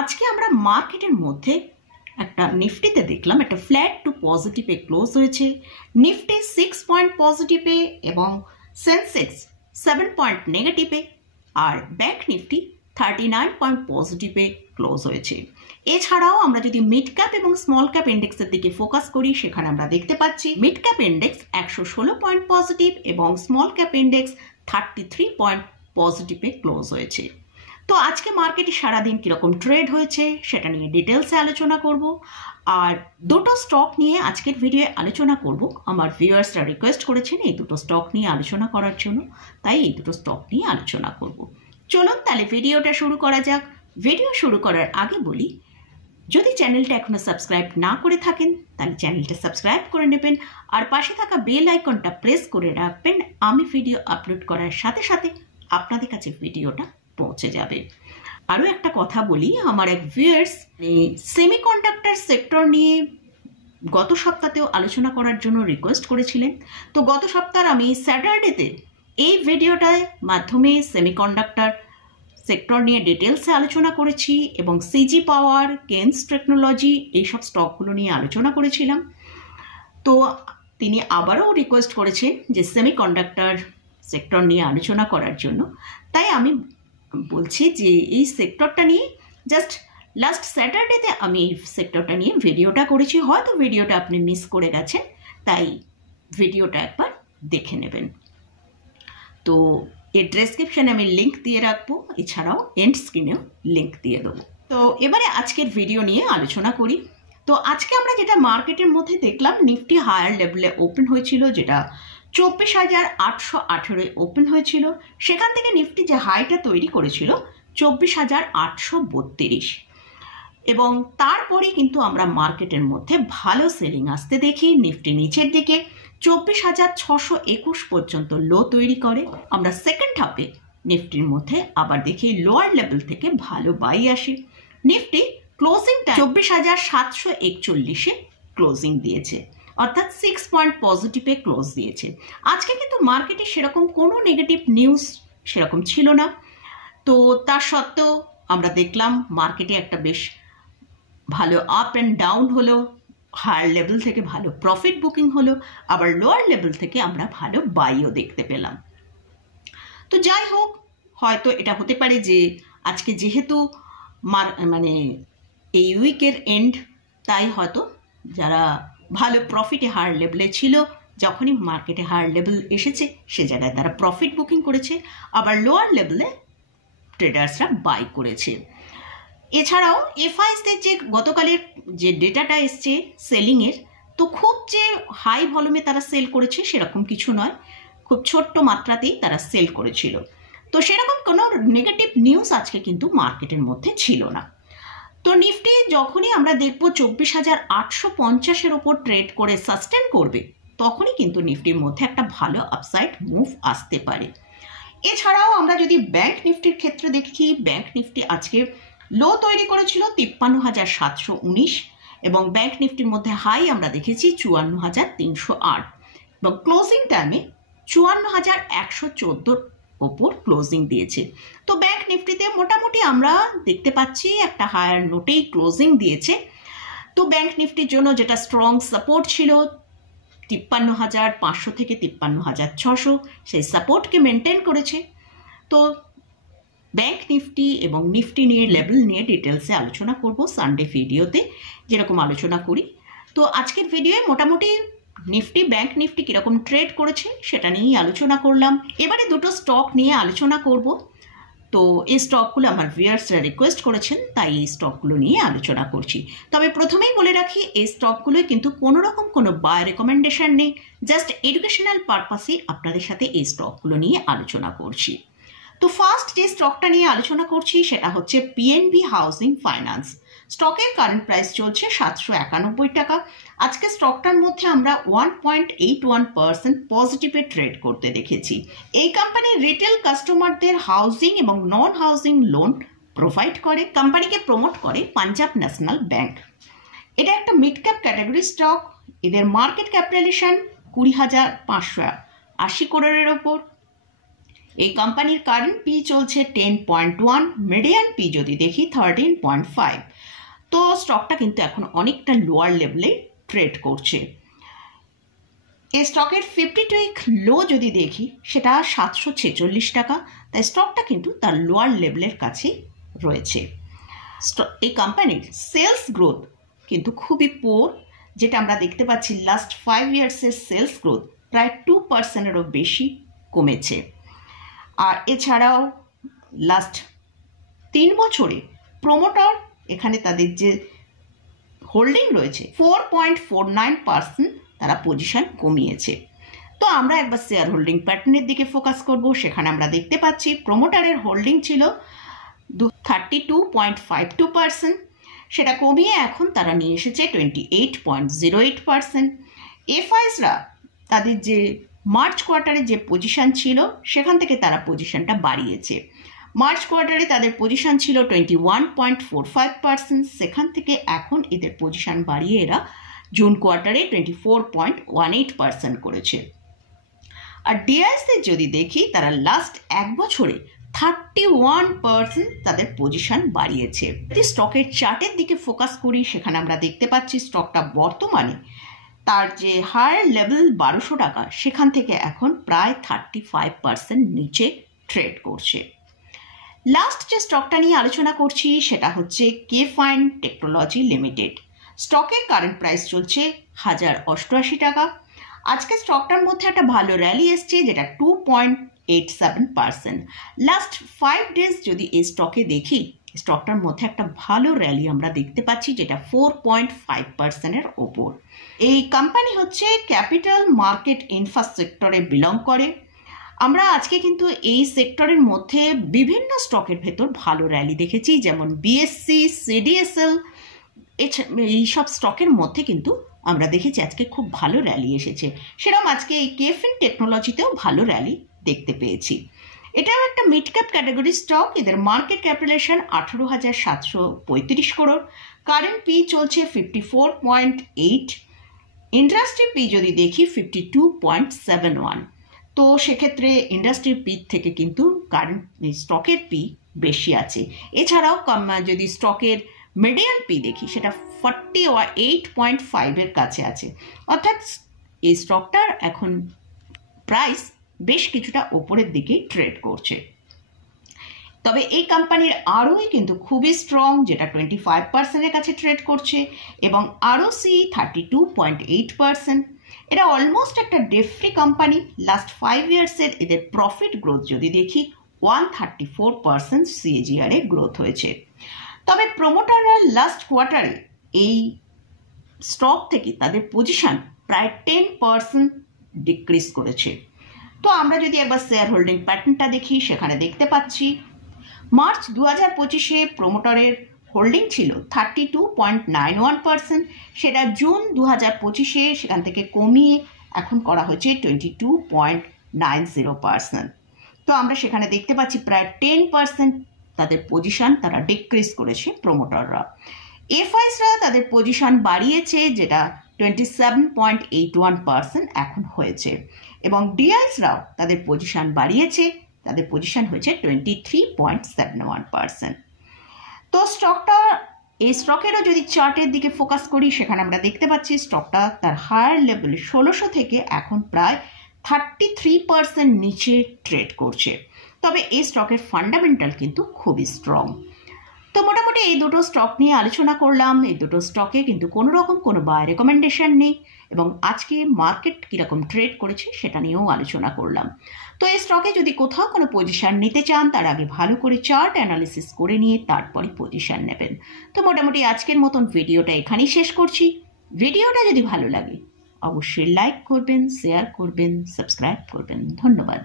আজকে আমরা মার্কেটের মধ্যে একটা নিফটিতে দেখলাম একটা ফ্ল্যাট টু পজিটিভে ক্লোজ হয়েছে। নিফটি 6 পয়েন্ট পজিটিভে এবং সেন্সেক্স 7 পয়েন্ট নেগেটিভে, আর ব্যাংক নিফটি 39 পয়েন্ট পজিটিভে ক্লোজ হয়েছে। এছাড়াও আমরা যদি মিড ক্যাপ এবং স্মল ক্যাপ ইন্ডেক্সের দিকে ফোকাস করি, সেখানে আমরা দেখতে পাচ্ছি mid cap index 116 point positive এবং স্মল ক্যাপ ইন্ডেক্স 33 পয়েন্ট পজিটিভে ক্লোজ হয়েছে। তো আজকে মার্কেটে সারাদিন কীরকম ট্রেড হয়েছে সেটা নিয়ে ডিটেলসে আলোচনা করব। আর দুটো স্টক নিয়ে আজকের ভিডিওয়ে আলোচনা করব। আমার ভিউয়ার্সরা রিকোয়েস্ট করেছেন এই দুটো স্টক নিয়ে আলোচনা করার জন্য, তাই এই দুটো স্টক নিয়ে আলোচনা করব। চলুন তাহলে ভিডিওটা শুরু করা যাক। ভিডিও শুরু করার আগে বলি, যদি চ্যানেলটা এখনো সাবস্ক্রাইব না করে থাকেন তাহলে চ্যানেলটা সাবস্ক্রাইব করে নেবেন, আর পাশে থাকা বেল আইকনটা প্রেস করে রাখবেন। আমি ভিডিও আপলোড করার সাথে সাথে আপনাদের কাছে ভিডিওটা পৌঁছে যাবে। আরও একটা কথা বলি, আমার এক ভিউয়ার্স সেমিকন্ডাক্টর সেক্টর নিয়ে গত সপ্তাহেও আলোচনা করার জন্য রিকোয়েস্ট করেছিলেন। তো গত সপ্তাহে আমি স্যাটারডেতে এই ভিডিওটার মাধ্যমে সেমিকন্ডাক্টর সেক্টর নিয়ে ডিটেলসে আলোচনা করেছি এবং সিজি পাওয়ার, কেন্স টেকনোলজি এইসব স্টকগুলো নিয়ে আলোচনা করেছিলাম। তো তিনি আবারও রিকোয়েস্ট করেছেন যে সেমিকন্ডাক্টর সেক্টর নিয়ে আলোচনা করার জন্য। তাই আমি বলছি যে এই সেক্টরটা নিয়ে জাস্ট লাস্ট স্যাটারডেতে আমি এই সেক্টরটা নিয়ে ভিডিওটা করেছি। হয়তো ভিডিওটা আপনি মিস করে গেছেন, তাই ভিডিওটা একবার দেখে নেবেন। তো এর ডেসক্রিপশানে আমি লিঙ্ক দিয়ে রাখবো, এছাড়াও এন্ড স্ক্রিনেও লিঙ্ক দিয়ে দেবো। তো এবারে আজকের ভিডিও নিয়ে আলোচনা করি। তো আজকে আমরা যেটা মার্কেটের মধ্যে দেখলাম, নিফটি হায়ার লেভেলে ওপেন হয়েছিল, যেটা 24,818 ওপেন হয়েছিল। সেখান থেকে নিফটি যে হাইটা তৈরি করেছিল 24,832, এবং তারপরে কিন্তু আমরা মার্কেটের মধ্যে ভালো সেলিং আসতে দেখি। নিফটি নিচের দিকে 24,621 পর্যন্ত লো তৈরি করে। আমরা সেকেন্ড হাফে নিফটির মধ্যে আবার দেখি লোয়ার লেভেল থেকে ভালো বাই আসে। নিফটি ক্লোজিংটা 24,741 ক্লোজিং দিয়েছে, অর্থাৎ 6 পয়েন্ট পজিটিভে ক্লোজ দিয়েছে। আজকে কিন্তু মার্কেটে সেরকম কোনো নেগেটিভ নিউজ সেরকম ছিল না। তো তার সত্ত্বেও আমরা দেখলাম মার্কেটে একটা বেশ ভালো আপ অ্যান্ড ডাউন হলো। হায়ার লেভেল থেকে ভালো প্রফিট বুকিং হলো, আবার লোয়ার লেভেল থেকে আমরা ভালো বাইও দেখতে পেলাম। তো যাই হোক, হয়তো এটা হতে পারে যে আজকে যেহেতু মানে এই উইকের এন্ড, তাই হয়তো যারা ভালো প্রফিটে হায়ার লেভেলে ছিল, যখনই মার্কেটে হায়ার লেভেল এসেছে সে জায়গায় তারা প্রফিট বুকিং করেছে, আবার লোয়ার লেভেলে ট্রেডার্সরা বাই করেছে। এছাড়াও এফআইএসদের যে গতকালের যে ডেটাটা এসছে সেলিংয়ের, তো খুব যে হাই ভলিউমে তারা সেল করেছে সেরকম কিছু নয়, খুব ছোট্ট মাত্রাতেই তারা সেল করেছিল। তো সেরকম কোনো নেগেটিভ নিউজ আজকে কিন্তু মার্কেটের মধ্যে ছিল না। তো নিফটি যখনই আমরা দেখব 24,850 ওপর ট্রেড করে সাস্টেন করবে, তখনই কিন্তু নিফটির মধ্যে একটা ভালো আপসাইড মুভ আসতে পারে। এছাড়াও আমরা যদি ব্যাংক নিফটির ক্ষেত্রে দেখি, ব্যাংক নিফটি আজকে লো তৈরি করেছিল 53,719, এবং ব্যাংক নিফটির মধ্যে হাই আমরা দেখেছি 54,308, এবং ক্লোজিং টাইমে 54,114 ওপর ক্লোজিং দিয়েছে। তো ব্যাংক নিফটিতে মোটামুটি আমরা দেখতে পাচ্ছি একটা হায়ার নোটেই ক্লোজিং দিয়েছে। তো ব্যাংক নিফটির জন্য যেটা স্ট্রং সাপোর্ট ছিল 53,500 থেকে 53,600, সেই সাপোর্টকে মেনটেন করেছে। তো ব্যাংক নিফটি এবং নিফটি নিয়ে লেভেল নিয়ে ডিটেলসে আলোচনা করব সানডে ভিডিওতে, যেরকম আলোচনা করি। তো আজকের ভিডিওয়ে মোটামুটি নিফটি, ব্যাংক নিফটি কীরকম ট্রেড করেছে সেটা নিয়েই আলোচনা করলাম। এবারে দুটো স্টক নিয়ে আলোচনা করব। তো এই স্টকগুলো আমার ভিউয়ার্সরা রিকোয়েস্ট করেছেন, তাই এই স্টকগুলো নিয়ে আলোচনা করছি। তবে প্রথমেই বলে রাখি, এই স্টকগুলোই কিন্তু কোনো রকম কোনো বাই রেকমেন্ডেশন নেই, জাস্ট এডুকেশনাল পারপাসে আপনাদের সাথে এই স্টকগুলো নিয়ে আলোচনা করছি। তো ফার্স্ট যে স্টকটা নিয়ে আলোচনা করছি সেটা হচ্ছে পিএনবি হাউজিং ফাইন্যান্স। স্টকের কারেন্ট প্রাইস চলছে 791 টাকা। আজকে স্টকটার মধ্যে আমরা 1.81% পজিটিভে ট্রেড করতে দেখেছি। এই কোম্পানি রিটেল কাস্টমারদের হাউজিং এবং নন হাউজিং লোন প্রোভাইড করে। কোম্পানিকে প্রমোট করে পাঞ্জাব ন্যাশনাল ব্যাংক। এটা একটা মিড ক্যাপ ক্যাটাগরি স্টক। এদের মার্কেট ক্যাপিটালাইজেশন 20,580 করোড়ের ওপর। এই কোম্পানির কারেন্ট পি চলছে 10.1, মিডিয়ান পি যদি দেখি 13.5। তো স্টকটা কিন্তু এখন অনেকটা লোয়ার লেভেলে ট্রেড করছে। এই স্টকের 52 উইক লো যদি দেখি সেটা 746 টাকা, তাই স্টকটা কিন্তু তার লোয়ার লেভেলের কাছে রয়েছে। এই কোম্পানির সেলস গ্রোথ কিন্তু খুবই পোর, যেটা আমরা দেখতে পাচ্ছি লাস্ট 5 ইয়ার্সের সেলস গ্রোথ প্রায় 2%-এরও বেশি কমেছে। আর এছাড়াও লাস্ট 3 বছরে প্রোমোটার এখানে তাদের যে হোল্ডিং রয়েছে 4.49% তারা পজিশন কমিয়েছে। তো আমরা একবার শেয়ার হোল্ডিং প্যাটার্নের দিকে ফোকাস করব। সেখানে আমরা দেখতে পাচ্ছি প্রোমোটারের হোল্ডিং ছিল 32.52%, সেটা কমিয়ে এখন তারা নিয়ে এসেছে 28.08%। এফআইসরা তাদের যে মার্চ কোয়ার্টারে যে পজিশন ছিল সেখান থেকে তারা পজিশনটা বাড়িয়েছে। মার্চ কোয়ার্টারে তাদের পজিশন ছিল 21.45%, সেখান থেকে এখন এদের পজিশন বাড়িয়ে এরা জুন কোয়ার্টারে 24.18% করেছে। আর ডিআইএসদের যদি দেখি তারা লাস্ট 1 বছরে 31% তাদের পজিশন বাড়িয়েছে। যদি স্টকের চার্টের দিকে ফোকাস করি সেখানে আমরা দেখতে পাচ্ছি স্টকটা বর্তমানে তার যে হায়ার লেভেল 1200 টাকা সেখান থেকে এখন প্রায় 35% নিচে ট্রেড করছে। লাস্ট যে স্টকটা নিয়ে আলোচনা করছি সেটা হচ্ছে কেফাইন টেকনোলজি লিমিটেড। স্টকের কারেন্ট প্রাইস চলছে 1088 টাকা। আজকে স্টকটার মধ্যে একটা ভালো র্যালি এসছে, যেটা 2.87%। লাস্ট 5 ডেজ যদি এই স্টকে দেখি স্টকটার মধ্যে একটা ভালো র্যালি আমরা দেখতে পাচ্ছি, যেটা 4.5%-এর ওপর। এই কোম্পানি হচ্ছে ক্যাপিটাল মার্কেট ইনফ্রাস্ট্রাকচারে বিলং করে। আমরা আজকে কিন্তু এই সেক্টরের মধ্যে বিভিন্ন স্টকের ভেতর ভালো র্যালি দেখেছি, যেমন বিএসসি, সিডিএসএল, এইসব স্টকের মধ্যে কিন্তু আমরা দেখেছি আজকে খুব ভালো র্যালি এসেছে। সেরকম আজকে এই কেফিন টেকনোলজিতেও ভালো র্যালি দেখতে পেয়েছি। এটাও একটা মিড ক্যাপ ক্যাটাগরি স্টক। এদের market capitalization 18,735 crore. Current P চলছে 54.8। ইন্ডাস্ট্রি পি যদি দেখি 52.71। তো সেক্ষেত্রে ইন্ডাস্ট্রি পি থেকে কিন্তু কারেন্ট স্টকের পি বেশি আছে। এছাড়াও যদি স্টকের মিডিয়ান পি দেখি সেটা 48.5-এর কাছে আছে, অর্থাৎ এই স্টকটার এখন প্রাইস বেশ কিছুটা ওপরের দিকে ট্রেড করছে। তবে এই কোম্পানির আরওই কিন্তু খুবই স্ট্রং, যেটা 25%-এর কাছে ট্রেড করছে, এবং আরওসি 32.8%। এটা অলমোস্ট একটা ডেট ফ্রি কোম্পানি। লাস্ট 5 ইয়ার্সের এদের প্রফিট গ্রোথ যদি দেখি 134% সিএজিআর-এ গ্রোথ হয়েছে। তবে প্রোমোটাররা লাস্ট কোয়ার্টারে এই স্টক থেকে তাদের পজিশন প্রায় 10% ডিক্রিজ করেছে। তো আমরা যদি একবার শেয়ার হোল্ডিং প্যাটার্নটা দেখি সেখানে দেখতে পাচ্ছি মার্চ 2025-এ প্রোমোটারের হোল্ডিং ছিল 32.91%, সেটা জুন 2025-এ সেখান থেকে কমিয়ে এখন করা হয়েছে 22.90%। তো আমরা সেখানে দেখতে পাচ্ছি প্রায় 10% তাদের পজিশন তারা ডিক্রিজ করেছে প্রোমোটাররা। এফআইসরা তাদের পজিশন বাড়িয়েছে, যেটা 27.81% এখন হয়েছে, এবং ডিআইসরাও তাদের পজিশন বাড়িয়েছে, তাদের পজিশন হয়েছে 23.71%। তো স্টকটা এই স্টকেরও যদি চার্টের দিকে ফোকাস করি সেখানে আমরা দেখতে পাচ্ছি স্টকটা তার হায়ার লেভেল 1600 থেকে এখন প্রায় 33% নিচে ট্রেড করছে। তবে এই স্টকের ফান্ডামেন্টাল কিন্তু খুবই স্ট্রং। তো মোটামুটি এই দুটো স্টক নিয়ে আলোচনা করলাম। এই দুটো স্টকে কিন্তু কোনো রকম কোনো বাই রেকমেন্ডেশন নেই, এবং আজকে মার্কেট কীরকম ট্রেড করেছে সেটা নিয়েও আলোচনা করলাম। তো এই স্টকে যদি কোথাও কোনো পজিশন নিতে চান তার আগে ভালো করে চার্ট অ্যানালিসিস করে নিয়ে তারপরে পজিশন নেবেন। তো মোটামুটি আজকের মতন ভিডিওটা এখানেই শেষ করছি। ভিডিওটা যদি ভালো লাগে অবশ্যই লাইক করবেন, শেয়ার করবেন, সাবস্ক্রাইব করবেন। ধন্যবাদ।